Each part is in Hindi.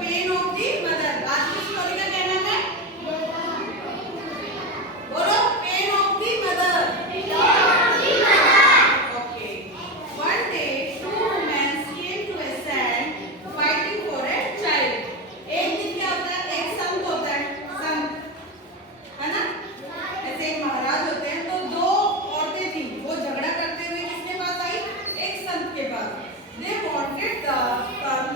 Pen of the mother. आज की स्टोरी का क्या नाम है? बोलो, pain of the mother. Okay. One day two women came to a saint fighting for a child. एक दिन क्या होता है, एक संत होता है, संत है ना, ऐसे एक महाराज होते हैं। तो दो औरतें थी, वो झगड़ा करते हुए किसके पास आई? एक संत के पास। They wanted the son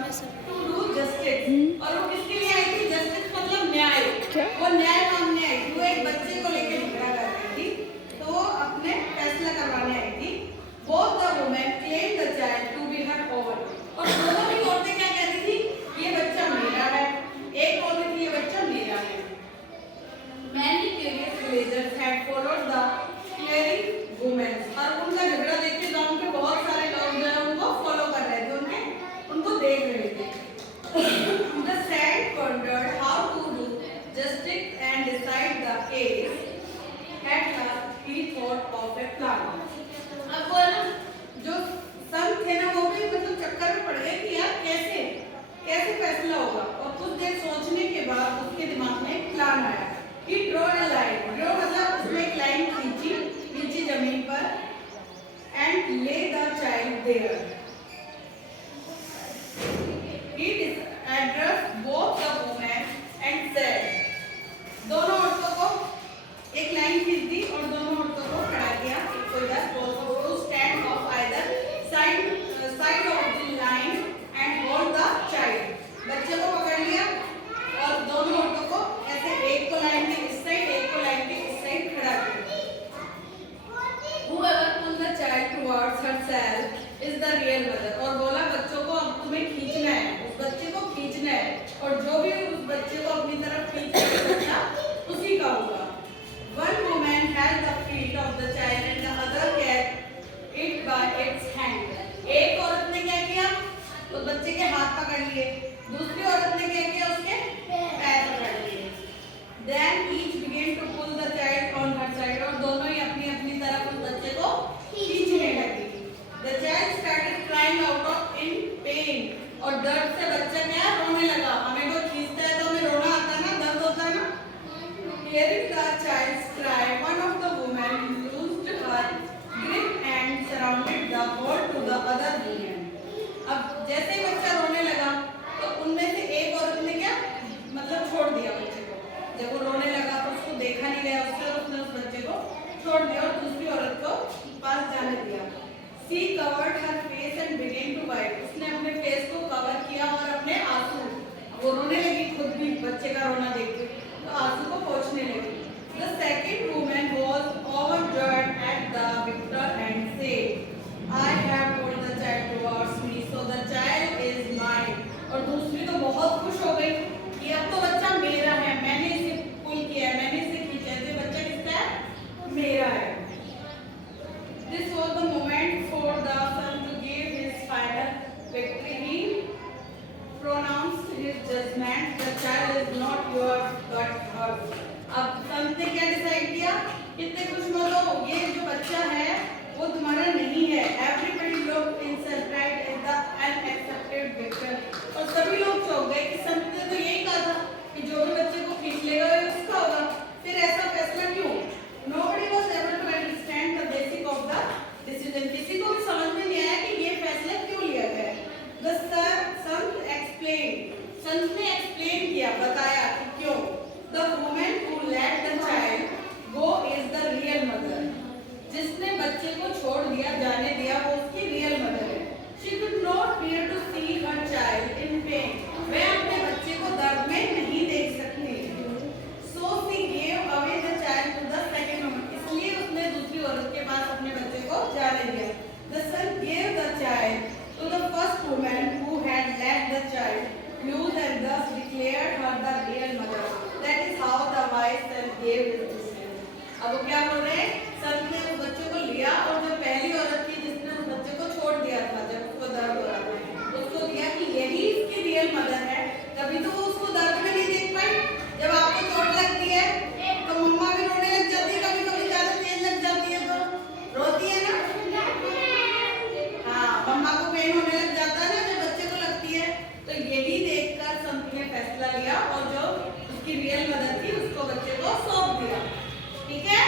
to do justice। और वो किसके लिए आई थी? जस्टिस मतलब न्याय। वो न्याय मांगने आई थी। वो एक बच्चे को लेकर झगड़ा कर रही थी, तो वो अपने फैसला करवाने आई थी। Both the women claimed the child to be her own। और दोनों ही औरतें क्या कह रही थी? ये बच्चा मेरा है। एक बोल रही थी ये बच्चा मेरा है। Many curious villagers had followed the clearing women। और उनका झगड़ा देख के गांव के बहुत सारे लोग जो है उनको फॉलो कर रहे थे, उनको देख रहे थे। The saint pondered how to do justice and decide the case। At last he thought of a plan। अब वो ना जो संत थे ना, वो भी मतलब चक्कर में पड़ गए कि यार कैसे कैसे फैसला होगा। और कुछ देर सोचने के बाद उसके दिमाग में एक प्लान आया। He drew a line। Draw मतलब उसने एक लाइन खींची नीचे जमीन पर and lay the child there। He addressed both the women and said। दोनों औरतों को एक लाइन खींच दी और दोनों औरतों को खड़ा किया। So that both of you stand off either side of the line and hold the child। बच्चे को पकड़ लिया और दोनों औरतों को ऐसे एक को लाइन के इस साइड, एक को लाइन के इस साइड खड़ा किया। Whoever pulls the child towards herself is the real mother। और बोला बच्चों को अब तुम्हें खींचना है, उस बच्चे को खींचना है, और जो भी उस बच्चे को अपनी तरफ खींचेगा उसी का होगा। One woman held the feet of the child and the other kept it by its hand। एक औरत ने क्या किया? उस बच्चे के हाथ पकड़ लिए, दूसरी औरत ने क्या किया? उसके पैर पकड़ लिए। Then each began to pull the child on her side। और दोनों ही अपनी अपनी तरफ उस बच्चे को खींचने लगी। The child started crying out of in pain। और दर्द से बच्चा क्या रोने लगा। हमें कोई खींचता है तो हमें रोना आता है ना, दर्द होता है ना। Hearing the child's cry, one of the women loosed her grip and surrounded the hole to the other women। अब जैसे ही बच्चा रोने लगा तो उनमें से एक औरत ने क्या मतलब छोड़ दिया बच्चे को। जब वो रोने लगा तो उसको देखा नहीं गया, उसने उस बच्चे को छोड़ दिया और दूसरी औरत को पास जाने दिया। She covered her face and began to wipe। उसने अपने फेस को कवर किया और अपने आंसू, वो रोने लगी खुद भी बच्चे का रोना देख के, तो आंसू को पोंछने लगी। The second woman was overjoyed at the victor and said, I have pulled the child towards me, so the child is mine। और दूसरी तो बहुत खुश हो गई कि अब तो बच्चा मेरा है, मैंने इसे पुल किया, मैंने इसे खींचा, ये बच्चा किसका है? मेरा है। This was the moment for the son to give his final victory। He pronounced his judgment, the child is not yours but hers। अब संत ने क्या डिसाइड किया? कितने खुश मत हो, ये जो बच्चा है वो तुम्हारा नहीं है। Everybody looked in surprise at the unaccepted victor। और सभी लोग चौंक गए कि संत ने तो यही कहा था कि जो भी बच्चे को खींच लेगा वो उसका होगा, फिर ऐसा फैसला क्यों? Nobody was able to understand the basic of the decision। किसी को भी समझ में नहीं आया कि ये फैसला क्यों लिया गया। The Sant explained। संत ने explain किया, बताया कि क्यों। The woman who let the child go is the real mother। जिसने बच्चे को छोड़ दिया, जाने दिया, वो उसकी real mother है। She could not bear to see her child in pain। वह अपने बच्चे को दर्द में नहीं देख सकती। So she gave away the child to the second woman। इसलिए उसने दूसरी औरत के पास अपने बच्चे को जाने दिया। The son gave the child to the first woman who had let the child loose and thus declared her the real mother। That is how the wise son gave his decision। अब वो क्या बोल रहे हैं? संत ने उस बच्चे को लिया और जो पहली औरत थी जिसने उस बच्चे को छोड़ दिया था जब उसको दर्द हो रहा था, उसको दिया कि यही इसकी रियल मदर है। तभी तो वो उसको दर्द में नहीं देख पाई। जब आपको चोट लगती है तो मम्मा भी रोने लग जाती है, कभी कभी ज्यादा तेज लग जाती है तो रोती है ना। हाँ, मम्मा को पेन होने लग जाता है ना जब बच्चे को लगती है। तो यही देखकर संत बदला लिया और जो उसकी रियल मदर थी उसको बच्चे को सौंप दिया। ठीक है,